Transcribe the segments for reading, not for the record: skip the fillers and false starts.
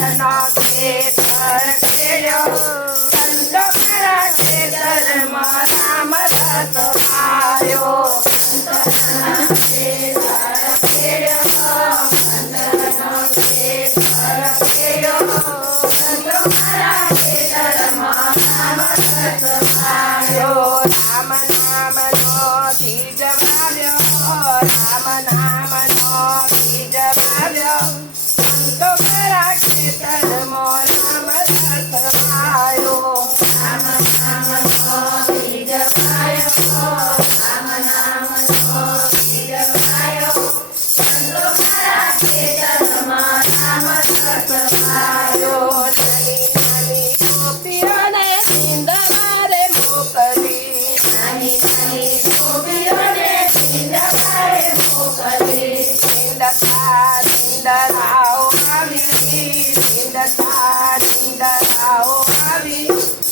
નો ખેતર ખેડ્યો સંતો મારા ખેતરમાં રામ રસ પાયો રામ નામનો બીજ વાવ્યો રામ નામનો બીજ વાવ્યો સંતો મારા ખેતરમાં રામ રસ પાયો રામ નામનો બીજ વાવ્યો રામ નામનો બીજ વાવ્યો સંતો મારા ખેતરમાં રામ રસ પાયો નાની નાની ગોપીઓને નિંદવારે મોકલી નાની નાની ગોપીઓને નિંદવારે મોકલી નિંદરાઓ આવી નિંદરાઓ આવી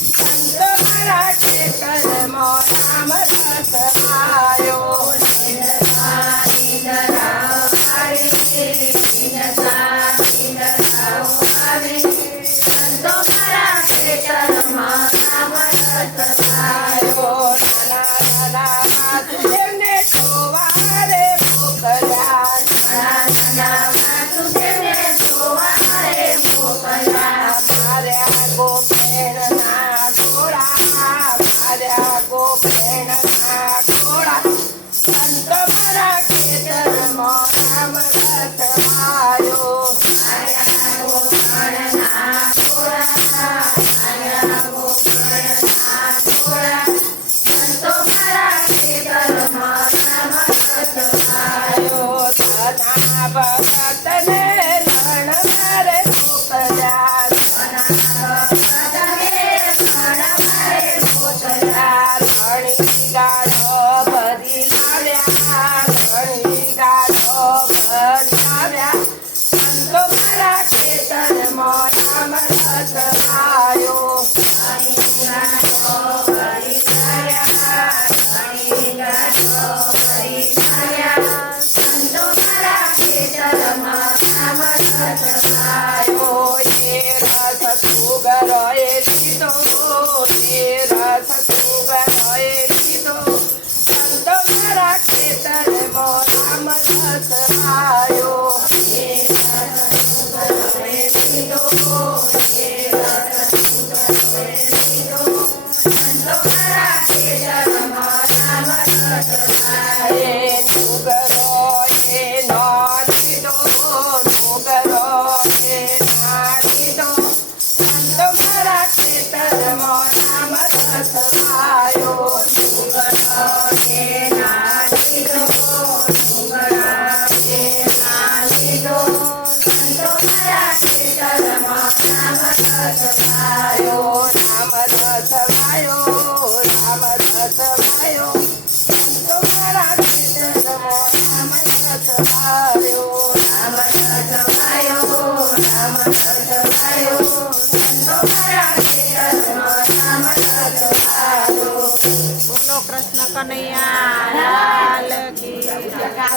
સંતો મારા ખેતરમાં રામ રસ પાયો નિંદરાઓ આવી નિંદરાઓ આવી સંતો મારા ખેતરમાં રામ રસ પાયો નાના નાના વાસુદેવને જોવારે મોકલ્યા નાના વાસુદેવને જોવારે મોકલ્યા માર્યા ગોપેણના ઘોડા માર્યા ગોપેણના ઘોડા સંતો મારા ખેતરમાં રામ રસ પાયો માર્યા ગોપેણના ઘોડા માર્યા ગોપેણના ઘોડા સંતો મારા ખેતરમાં રામ રસ પાયો ધના ભગતને રણ મારે મોકલ્યા ધના ભગતને રણ મારે મોકલ્યા ઘણી ગાડો ભરી લાવ્યા ઘણી ગાડો ભરી લાવ્યા સંતો મારા ખેતરમાં રામ રસ પાયો ઘણી ગાડો ભરી લાવ્યા ઘણી ગાડો ભરી લાવ્યા સંતો મારા ખેતરમાં રામ રસ પાયો એ રસ સુગરોએ લીધો એ રસ સુગરોએ લીધો સંતો મારા ખેતરમાં રામ રસ પાયો એ રસ સુગરોએ લીધો એ રસ સુગરોએ લીધો સંતો મારા ખેતરમાં રામ રસ પાયો સુગરોએ ના લીધો સુગરોએ ના લીધો સંતો મારા ખેતરમાં રામ રસ પાયો સુગરોએ ના લીધો સુગરોએ ના લીધો સંતો મારા ખેતરમાં રામ રસ પાયો રામ રસ પાયો રામ રસ પાયો સંતો મારા ખેતરમાં રામ રસ પાયો રામ રસ પાયો રામ રસ પાયો સંતો મારા ખેતરમાં રામ રસ પાયો બોલો કૃષ્ણ કનૈયા લાલ કી જય.